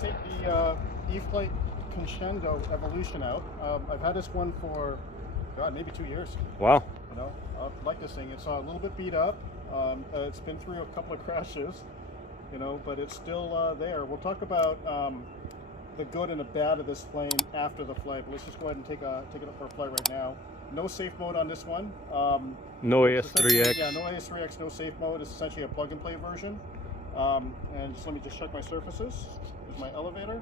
take the E-Flite Conscendo Evolution out. I've had this one for, God, maybe 2 years. Wow. You know, I like this thing. It's a little bit beat up. It's been through a couple of crashes, you know, but it's still there. We'll talk about the good and the bad of this plane after the flight. But let's just go ahead and take it up for a flight right now. No safe mode on this one. No AS3X. Yeah, no AS3X, no safe mode. It's essentially a plug-and-play version. And just let me just check my surfaces. There's my elevator.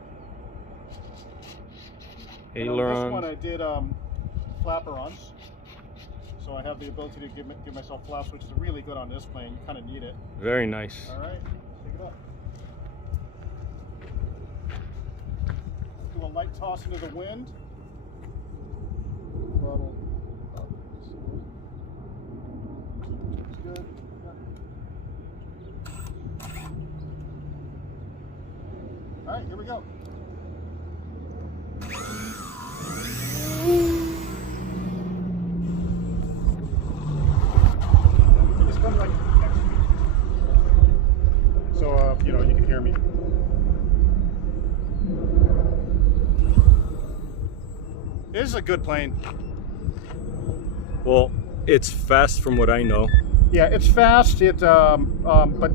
Aileron. This one I did flaperons. So I have the ability to give myself flaps, which is really good on this plane. You kind of need it. Very nice. All right, take it up. Do a light toss into the wind. Throttle up. That's good. All right, here we go. Just come right next to me. So, you know, you can hear me. This is a good plane. Well, it's fast from what I know. Yeah, it's fast. But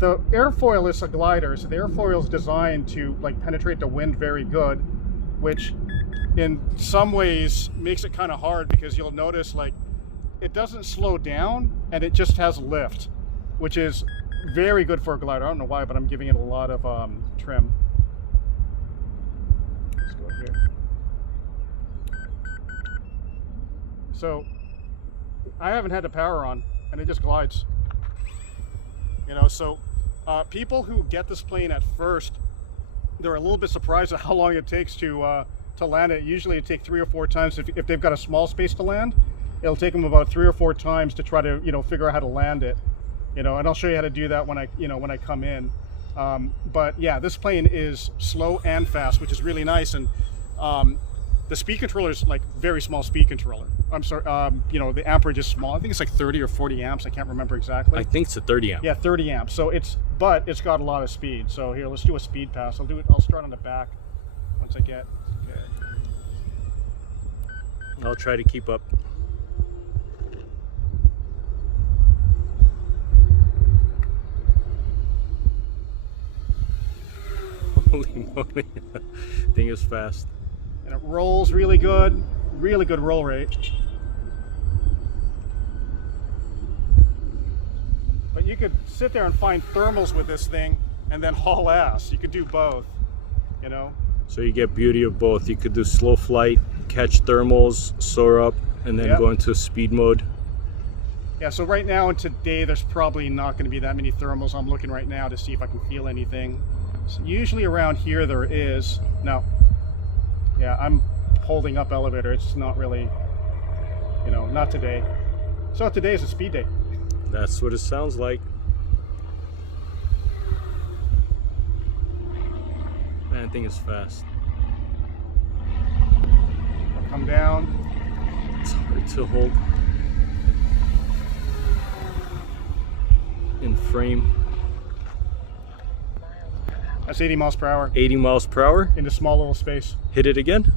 the airfoil is a glider, so the airfoil is designed to like penetrate the wind very good, which in some ways makes it kind of hard because you'll notice like it doesn't slow down and it just has lift, which is very good for a glider. I don't know why, but I'm giving it a lot of trim. Let's go here. So I haven't had the power on and it just glides. You know, so people who get this plane at first, they're a little bit surprised at how long it takes to land it. Usually it takes 3 or 4 times. If they've got a small space to land, it'll take them about 3 or 4 times to try to, you know, figure out how to land it. You know, and I'll show you how to do that when I come in. But yeah, this plane is slow and fast, which is really nice. And the speed controller is like very small speed controller. I'm sorry, you know, the amperage is small. I think it's like 30 or 40 amps. I can't remember exactly. I think it's a 30 amp. Yeah, 30 amps. So it's got a lot of speed. So here, let's do a speed pass. I'll start on the back once I get. Okay. I'll try to keep up. Holy moly, thing is fast. And it rolls really good roll rate. But you could sit there and find thermals with this thing and then haul ass. You could do both, you know? So you get beauty of both. You could do slow flight, catch thermals, soar up, and then go into speed mode. Yeah, so right now and today, there's probably not going to be that many thermals. I'm looking right now to see if I can feel anything. So usually around here there is. No. Yeah, I'm holding up elevator. It's not really, you know, not today. So today is a speed day. That's what it sounds like. Man, thing is fast. I'll come down. It's hard to hold in frame. That's 80 miles per hour. 80 miles per hour. In a small little space. Hit it again.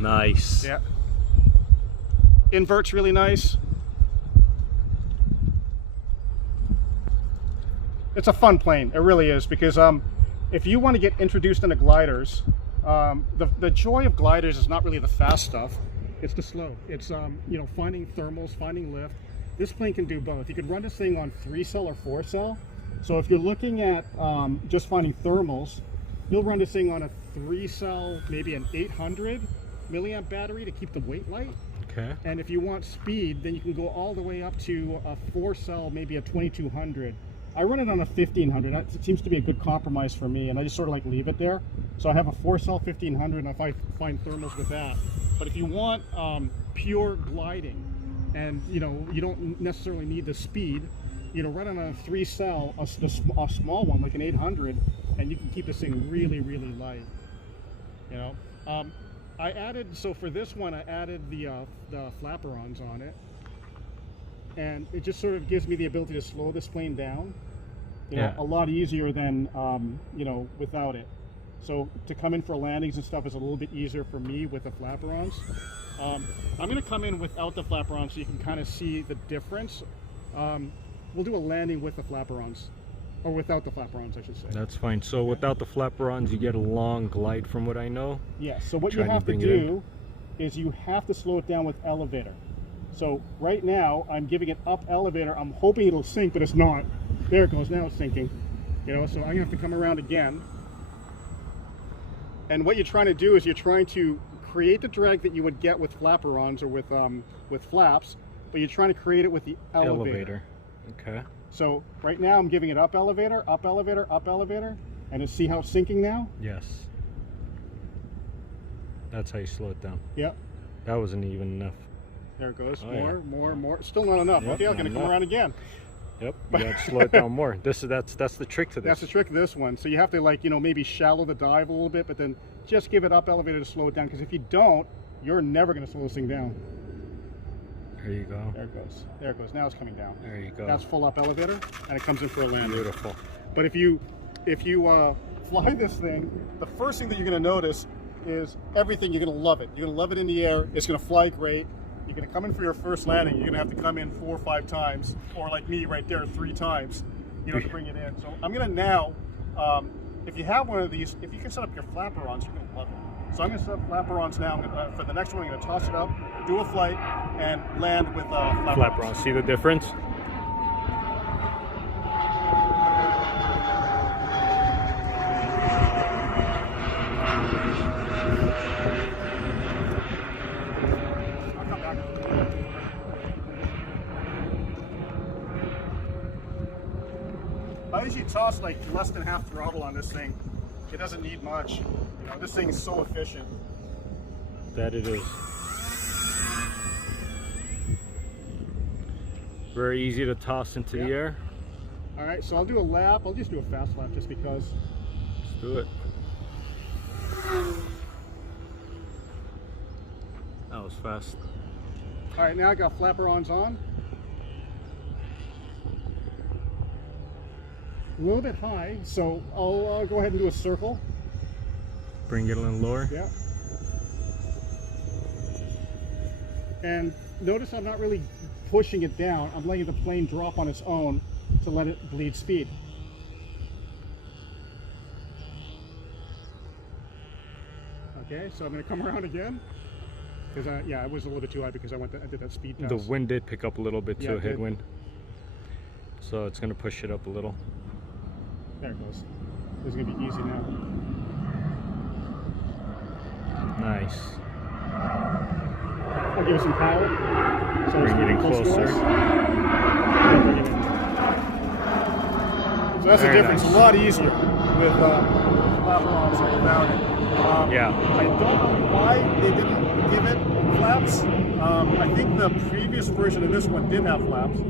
Nice. Yeah. Invert's really nice. It's a fun plane. It really is, because if you want to get introduced into gliders, the joy of gliders is not really the fast stuff. It's the slow. It's you know, finding thermals, finding lift. This plane can do both. You could run this thing on 3-cell or 4-cell. So if you're looking at just finding thermals, you'll run this thing on a 3-cell, maybe an 800 milliamp battery to keep the weight light. Okay. And if you want speed, then you can go all the way up to a 4-cell, maybe a 2200. I run it on a 1500. It seems to be a good compromise for me, and I just sort of like leave it there. So I have a 4-cell 1500, and I find thermals with that. But if you want pure gliding, and you know, you don't necessarily need the speed, you know, run on a 3-cell, a small one like an 800, and you can keep this thing really light. You know, I added, so for this one I added the flaperons on it, and it just sort of gives me the ability to slow this plane down You know, a lot easier than you know, without it. So to come in for landings and stuff is a little bit easier for me with the flaperons. I'm going to come in without the flaperons so you can kind of see the difference. We'll do a landing with the flaperons, or without the flaperons, I should say. That's fine. So without the flaperons, you get a long glide, from what I know. Yes. So what you have to do is you have to slow it down with elevator. So right now I'm giving it up elevator. I'm hoping it'll sink, but it's not. There it goes. Now it's sinking. You know, so I'm gonna have to come around again. And what you're trying to do is you're trying to create the drag that you would get with flaperons or with flaps, but you're trying to create it with the elevator. Okay. So right now I'm giving it up elevator, up elevator, up elevator, and you see how it's sinking now? Yes. That's how you slow it down. Yep. That wasn't even enough. There it goes. Oh, more. Still not enough. Yep, okay, I'm going to come around again. Yep. You got to slow it down more. That's the trick to this. That's the trick of this one. So you have to, like, you know, maybe shallow the dive a little bit, but then just give it up elevator to slow it down. Because if you don't, you're never going to slow this thing down. There you go. There it goes. There it goes. Now it's coming down. There you go. That's full up elevator, and it comes in for a landing. Beautiful. But if you fly this thing, the first thing that you're going to notice is everything. You're going to love it. You're going to love it in the air. It's going to fly great. You're going to come in for your first landing. You're going to have to come in 4 or 5 times, or like me right there, 3 times, you know, to bring it in. So I'm going to now, if you have one of these, if you can set up your flaperons, you're going to love it. So I'm going to set up flaperons now. For the next one, I'm going to toss it up, do a flight, and land with flaperons. See the difference? I usually toss like less than half throttle on this thing. It doesn't need much. You know, this thing is so efficient. That it is. Very easy to toss into the air. All right, so I'll do a lap. I'll just do a fast lap just because. Let's do it. That was fast. All right, now I got flaperons on. A little bit high, so I'll go ahead and do a circle. Bring it a little lower. Yeah. And notice I'm not really pushing it down. I'm letting the plane drop on its own to let it bleed speed. Okay, so I'm going to come around again. Because yeah, it was a little bit too high because I did that speed pass. The wind did pick up a little bit too, Yeah, headwind. So it's going to push it up a little. There it goes. This is going to be easy now. Nice. I'll give it some power. So Bring it in closer. So that's the difference. Nice. A lot easier with flaperons than without it. Yeah. I don't know why they didn't give it flaps. I think the previous version of this one did have flaps,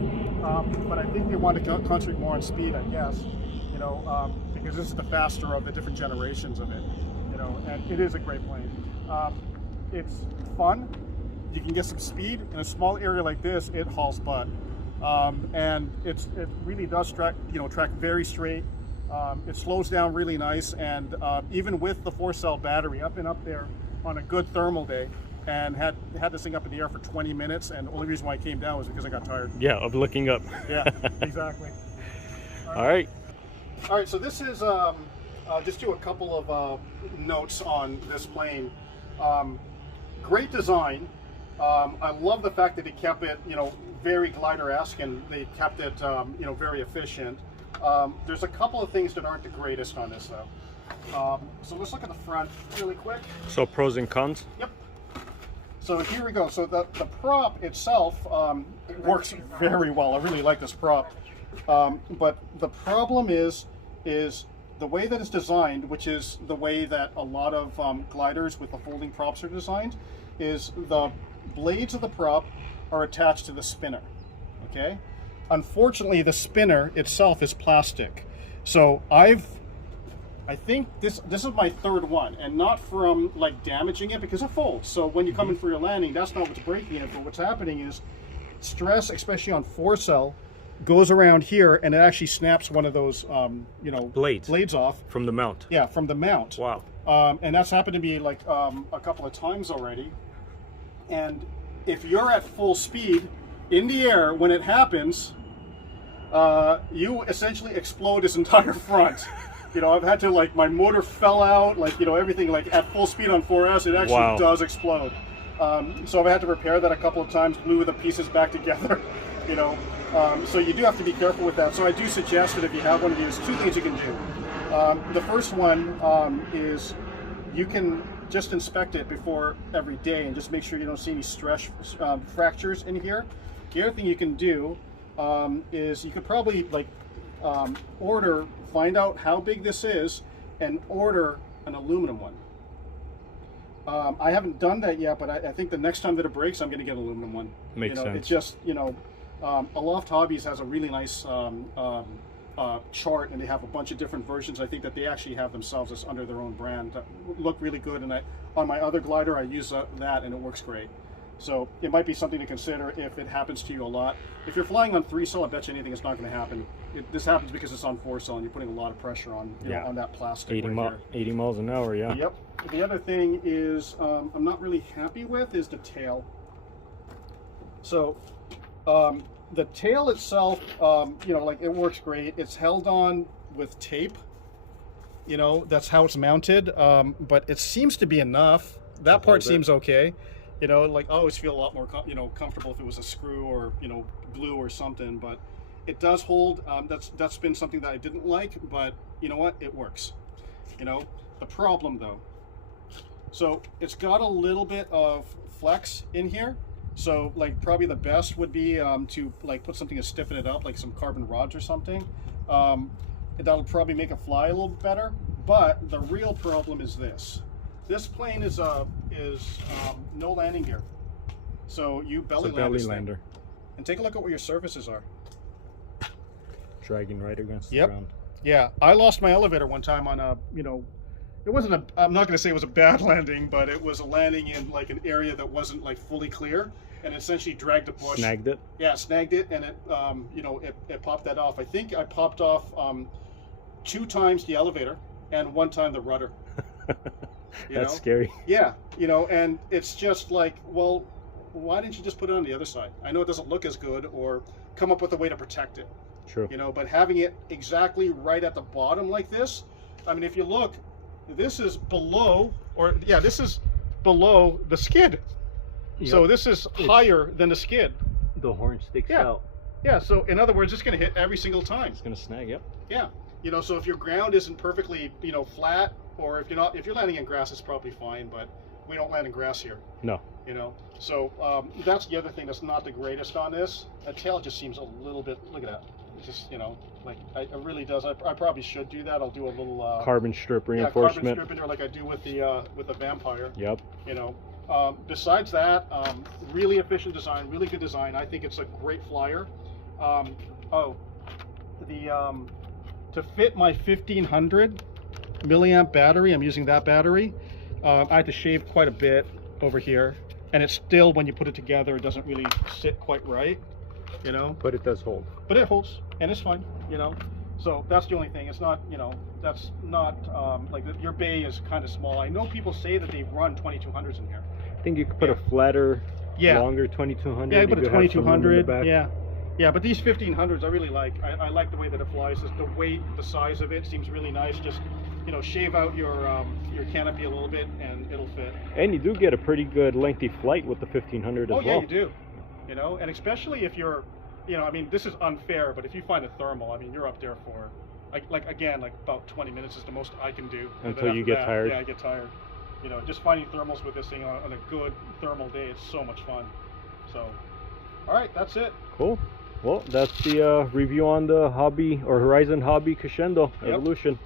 but I think they wanted to concentrate more on speed, I guess. You know, because this is the faster of the different generations of it. You know, and it is a great plane. It's fun. You can get some speed in a small area like this. It hauls butt, and it really does track very straight. It slows down really nice, and even with the 4-cell battery, I've been up there on a good thermal day and had this thing up in the air for 20 minutes, and the only reason why I came down was because I got tired. Yeah, of looking up. Yeah, exactly. All right. All right, so this is just do a couple of notes on this plane. Great design. I love the fact that they kept it, you know, very glider-esque, and they kept it, you know, very efficient. There's a couple of things that aren't the greatest on this, though. So let's look at the front really quick. So pros and cons? Yep. So here we go. So the prop itself works very well. I really like this prop. But the problem is the way that it's designed, which is the way that a lot of gliders with the folding props are designed, is the blades of the prop are attached to the spinner. Okay. Unfortunately, the spinner itself is plastic. So I think this is my third one, and not from like damaging it, because it folds. So when you come in for your landing, that's not what's breaking it. But what's happening is stress, especially on 4-cell, goes around here, and it actually snaps one of those, you know, blades off. From the mount? Yeah, from the mount. Wow. And that's happened to me like a couple of times already. And if you're at full speed in the air when it happens, you essentially explode this entire front. You know, I've had to, like, my motor fell out, like, you know, everything, like, at full speed on 4S, it actually does explode. So I've had to repair that a couple of times, glue the pieces back together, you know. So you do have to be careful with that. So I do suggest that if you have one of these, two things you can do. The first one is you can just inspect it before every day and just make sure you don't see any stress fractures in here. The other thing you can do is you could probably, like, find out how big this is and order an aluminum one. I haven't done that yet, but I think the next time that it breaks, I'm going to get an aluminum one. Makes sense. It's just, you know, Aloft Hobbies has a really nice chart, and they have a bunch of different versions. I think that they actually have themselves as under their own brand that look really good. And on my other glider, I use that, and it works great. So it might be something to consider if it happens to you a lot. If you're flying on 3-cell, I bet you anything is not going to happen. This happens because it's on 4-cell, and you're putting a lot of pressure on, you know, on that plastic. 80 miles an hour, yeah. Yep. The other thing is I'm not really happy with is the tail. So the tail itself, you know, like, it works great. It's held on with tape. You know, that's how it's mounted. But it seems to be enough. That part seems okay. You know, like, I always feel a lot more, you know, comfortable if it was a screw or, you know, glue or something. But it does hold. That's been something that I didn't like. But you know what? It works. You know, the problem though. So it's got a little bit of flex in here. So, like, probably the best would be to, like, put something to stiffen it up, like some carbon rods or something. That'll probably make it fly a little better. But the real problem is this. This plane is no landing gear. So you belly land this thing. And take a look at where your surfaces are. Dragging right against the ground. Yeah, I lost my elevator one time on a, you know, it wasn't a, I'm not going to say it was a bad landing, but it was a landing in, like, an area that wasn't, like, fully clear, and it essentially dragged a bush. Snagged it? Yeah, snagged it, and it, you know, it popped that off. I think I popped off 2 times the elevator and 1 time the rudder. That's scary. Yeah, you know, and it's just like, well, why didn't you just put it on the other side? I know it doesn't look as good, or come up with a way to protect it. True. You know, but having it exactly right at the bottom like this, I mean, if you look, this is below, or yeah, this is below the skid. Yep. So this is higher than the skid. The horn sticks out. Yeah, so in other words, it's going to hit every single time. It's going to snag, yep. Yeah, you know, so if your ground isn't perfectly, you know, flat, or if you're landing in grass, it's probably fine, but we don't land in grass here. No. You know, so that's the other thing that's not the greatest on this. The tail just seems a little bit, look at that. It's just, you know, like, it really does. I probably should do that. I'll do a little carbon strip reinforcement. Yeah, carbon strip in there, like I do with the Vampire. Yep. You know, besides that, really efficient design, really good design. I think it's a great flyer. To fit my 1500 milliamp battery, I'm using that battery. I had to shave quite a bit over here, and it's still, when you put it together, it doesn't really sit quite right, you know. But it does hold. But it holds, and it's fine, you know. So that's the only thing. It's not, you know, that's not like your bay is kind of small. I know people say that they run 2200s in here. I think you could put a flatter, longer 2200. Yeah, you put a 2200. Yeah, but these 1500s I really like. I like the way that it flies. The weight, the size of it seems really nice. Just, you know, shave out your canopy a little bit and it'll fit. And you do get a pretty good lengthy flight with the 1500 as well. Oh yeah, you do. You know, and especially if you're, you know, I mean, this is unfair, but if you find a thermal, I mean, you're up there for, like again, like about 20 minutes is the most I can do. Until you get tired. Yeah, I get tired. You know, just finding thermals with this thing on a good thermal day, it's so much fun. So, all right, that's it. Cool. Well, that's the review on the Hobby or Horizon Hobby Conscendo Evolution.